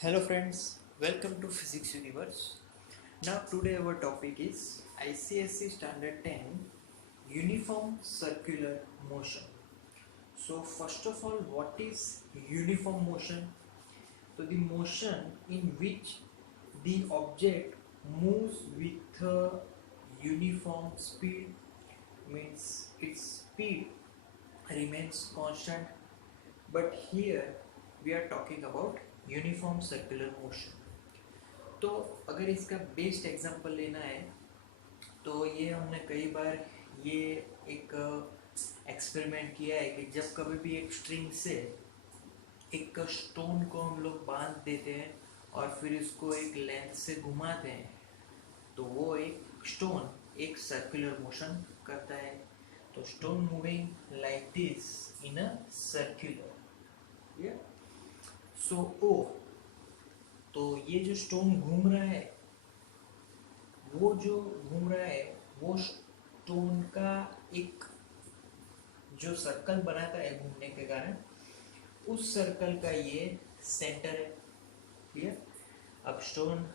Hello friends, welcome to Physics Universe. Now today our topic is ICSE Standard 10 Uniform Circular Motion. So first of all, what is uniform motion? So the motion in which the object moves with a uniform speed means its speed remains constant, but here we are talking about uniform circular motion. तो अगर इसका best example लेना है तो ये हमने कई बार ये एक एक्सपेरिमेंट किया है कि जब कभी भी एक स्ट्रिंग से एक स्टोन को हम लोग बांध देते हैं और फिर इसको एक लेंथ से घुमाते हैं तो वो एक स्टोन एक सर्कुलर मोशन करता है। तो stone moving like this in a circular, so oh, तो ये जो स्टोन घूम रहा है वो जो घूम रहा है वो स्टोन का एक जो सर्कल बनाता है घूमने के कारण उस सर्कल का ये सेंटर है। क्लियर? अब स्टोन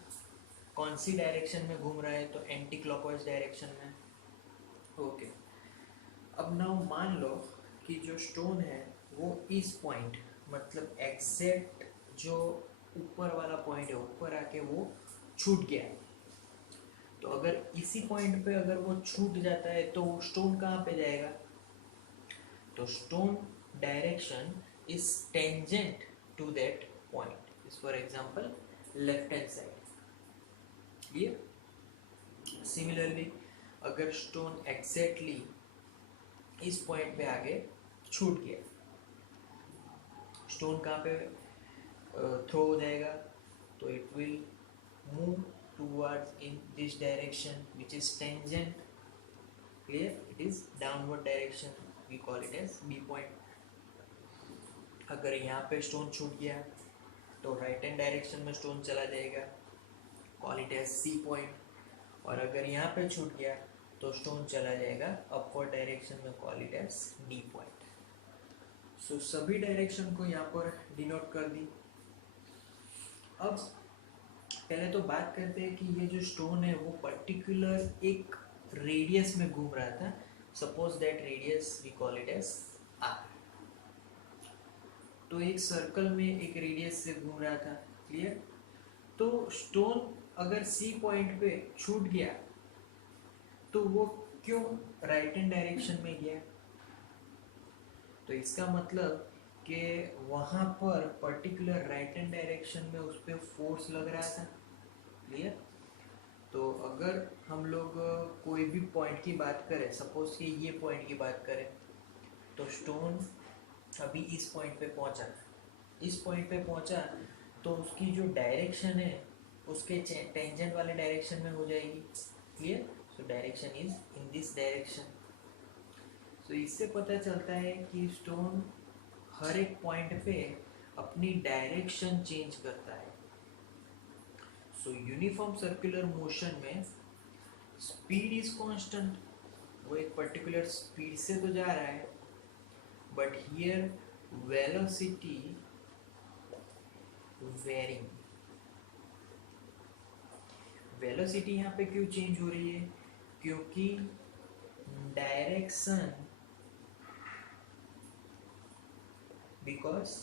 कौन सी डायरेक्शन में घूम रहा है तो एंटी क्लॉकवाइज डायरेक्शन में। ओके, अब नाउ मान लो कि जो स्टोन है वो इस पॉइंट मतलब एग्जैक्ट जो ऊपर वाला पॉइंट है ऊपर आके वो छूट गया है। तो अगर इसी पॉइंट पे अगर वो छूट जाता है तो वो स्टोन कहाँ पे जाएगा? तो stone direction is tangent to that point, is for example left hand side. ये सिमिलरली अगर स्टोन एग्जैक्टली इस पॉइंट पे आगे छूट गया, स्टोन कहाँ पे थ्रो हो जाएगा? तो it will move towards in this direction which is tangent. Clear? It is downward direction, we call it as B point. अगर यहाँ पे स्टोन छूट गया तो राइट हैंड डायरेक्शन में स्टोन चला जाएगा, call it as C point. और अगर यहाँ पे छूट गया तो स्टोन चला जाएगा अपवर्ड डायरेक्शन में, call it as D point. So सभी डायरेक्शन को यहाँ पर डिनोट कर दी। अब पहले तो बात करते हैं कि ये जो स्टोन है वो पर्टिकुलर एक रेडियस में घूम रहा था। Suppose that radius we call it as R. तो एक सर्कल में एक रेडियस से घूम रहा था। क्लियर? तो स्टोन अगर सी पॉइंट पे छूट गया तो वो क्यों राइट हैंड डायरेक्शन में गया? तो इसका मतलब कि वहाँ पर पर्टिकुलर राइट हैंड डायरेक्शन में उस पर फोर्स लग रहा था। क्लियर? तो अगर हम लोग कोई भी पॉइंट की बात करें, सपोज कि ये पॉइंट की बात करें, तो स्टोन अभी इस पॉइंट पे पहुंचा, इस पॉइंट पे पहुंचा तो उसकी जो डायरेक्शन है उसके टेंजेंट वाले डायरेक्शन में हो जाएगी। Clear? So direction is in this direction. So इससे पता चलता है कि स्टोन हर एक पॉइंट पे अपनी डायरेक्शन चेंज करता है। सो यूनिफॉर्म सर्कुलर मोशन में स्पीड इज कांस्टेंट, वो एक पर्टिकुलर स्पीड से तो जा रहा है, but here velocity varying. Velocity यहाँ पे क्यों चेंज हो रही है? क्योंकि डायरेक्शन, बिकॉज